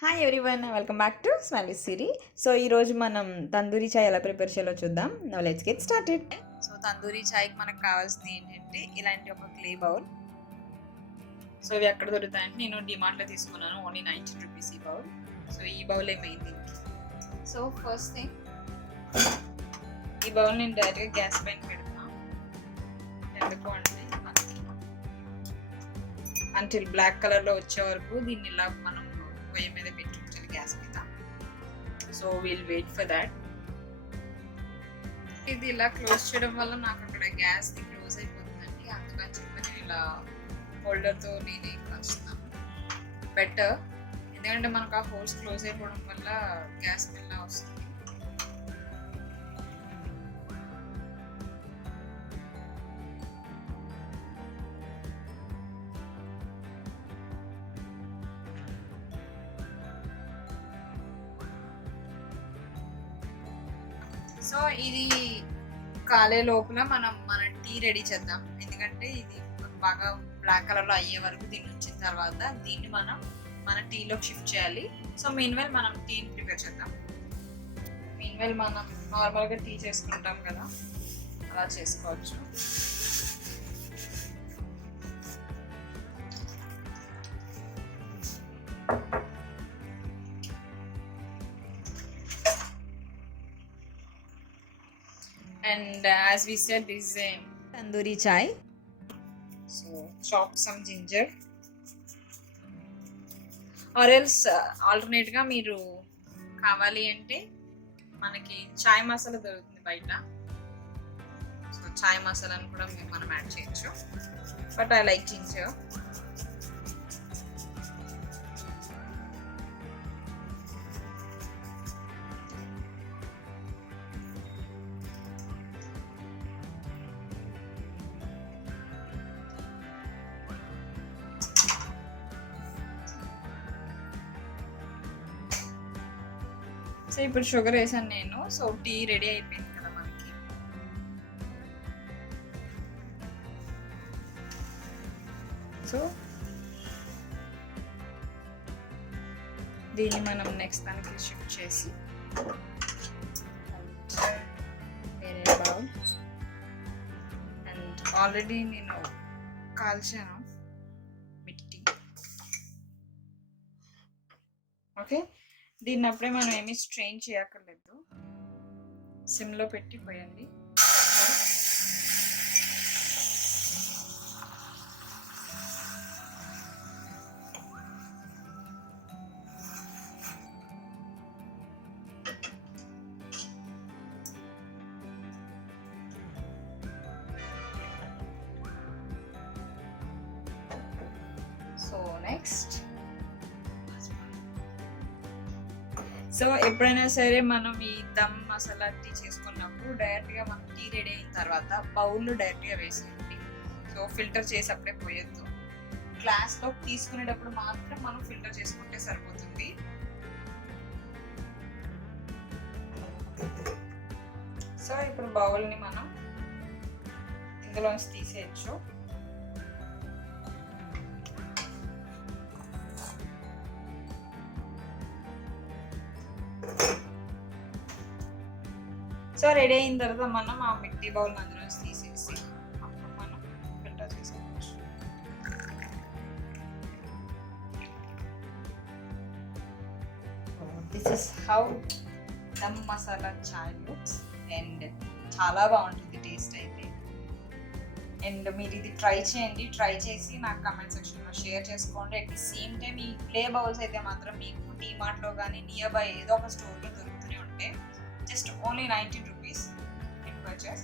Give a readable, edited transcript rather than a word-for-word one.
Hi everyone, welcome back to Smiley Siri. So ఈరోజు మనం తందూరి చాయ్ ఎలా ప్రిపేర్ చేయాలో చూద్దాం. Now let's get started. So tandoori చాయ్కి మనకు కావాల్సింది ఏంటంటే ఇలాంటి ఒక క్లే బౌల్. సో ఇవి ఎక్కడ దొరుకుతాయంటే నేను డిమార్ట్లో తీసుకున్నాను, ఓన్లీ 90 రూపీస్ ఈ బౌల్. సో ఈ బౌలే మెయిన్ దీనికి. సో ఫస్ట్ థింగ్, ఈ బౌల్ నేను డైరెక్ట్గా గ్యాస్ పైన పెడతాను. ఎందుకు అంటే అంటిల్ బ్లాక్ కలర్లో వచ్చే వరకు దీన్ని ఇలా మనం పొయ్యి మీద పెట్టి ఉంచాలి, గ్యాస్ మీద. So will wait for that. ఇది ఇలా క్లోజ్ చేయడం వల్ల నాకు అక్కడ గ్యాస్ క్లోజ్ అయిపోతుందండి, అందుకని చెప్పి నేను ఇలా హోల్డర్తో నేను కాల్చుతాను. బెటర్, ఎందుకంటే మనకు ఆ హోల్స్ క్లోజ్ అయిపోవడం వల్ల గ్యాస్ స్మెల్ వస్తుంది. సో ఇది కాలే లోపల మన టీ రెడీ చేద్దాం, ఎందుకంటే ఇది బాగా బ్లాక్ కలర్లో అయ్యే వరకు దీన్ని ఉంచిన తర్వాత దీన్ని మనం మన టీలోకి షిఫ్ట్ చేయాలి. సో మీన్వెల్ మనం టీని ప్రిపేర్ చేద్దాం. మీన్వెల్ మనం నార్మల్గా టీ చేసుకుంటాం కదా, అలా చేసుకోవచ్చు. And as we said, this is a tandoori chai. So chop some ginger, or else alternate ga మీరు కావాలి అంటే మనకి చాయ్ మసాలా దొరుకుతుంది బయట. సో చాయ్ మసాలాను కూడా మనం యాడ్ చేయొచ్చు, but I like ginger. So ఇప్పుడు షుగర్ వేసాను నేను. సో టీ రెడీ అయిపోయింది కదా మనకి. సో దీన్ని మనం నెక్స్ట్ దానికి షిఫ్ట్ చేసి వేరే బౌల్. అండ్ ఆల్రెడీ నేను కాల్చాను మిట్టి. ఓకే, దీన్ని అప్పుడే మనం ఏమీ స్ట్రెయిన్ చేయక్కర్లేదు, సిమ్లో పెట్టి పోయండి. సో నెక్స్ట్, సో ఎప్పుడైనా సరే మనం ఈ దమ్ మసాలా టీ చేసుకున్నప్పుడు డైరెక్ట్గా మనం టీ రెడీ అయిన తర్వాత బౌల్లో డైరెక్ట్గా వేసేయండి. సో ఫిల్టర్ చేసి అప్పుడే పోయొద్దు. గ్లాస్లో తీసుకునేటప్పుడు మాత్రం మనం ఫిల్టర్ చేసుకుంటే సరిపోతుంది. సో ఇప్పుడు బౌల్ని మనం ఇందులోంచి తీసేయచ్చు. సో రెడీ అయిన తర్వాత మనం ఆ మిట్టి బౌల్ అందులో తీసేసి అప్పుడు మనం ఫిల్టర్ చేసుకోవచ్చు. This is how dum masala chai looks. And చాలా బాగుంటుంది టేస్ట్ అయితే. అండ్ మీరు ఇది ట్రై చేయండి, ట్రై చేసి నాకు కమెంట్ సెక్షన్లో షేర్ చేసుకోండి. అట్ ది సేమ్ టైం ఈ క్లే బౌల్స్ అయితే మాత్రం మీకు డిమార్ట్లో కానీ నియర్ బై ఏదో ఒక స్టోర్లో దొరుకుతూనే ఉంటాయి. Just only 90 rupees in purchase.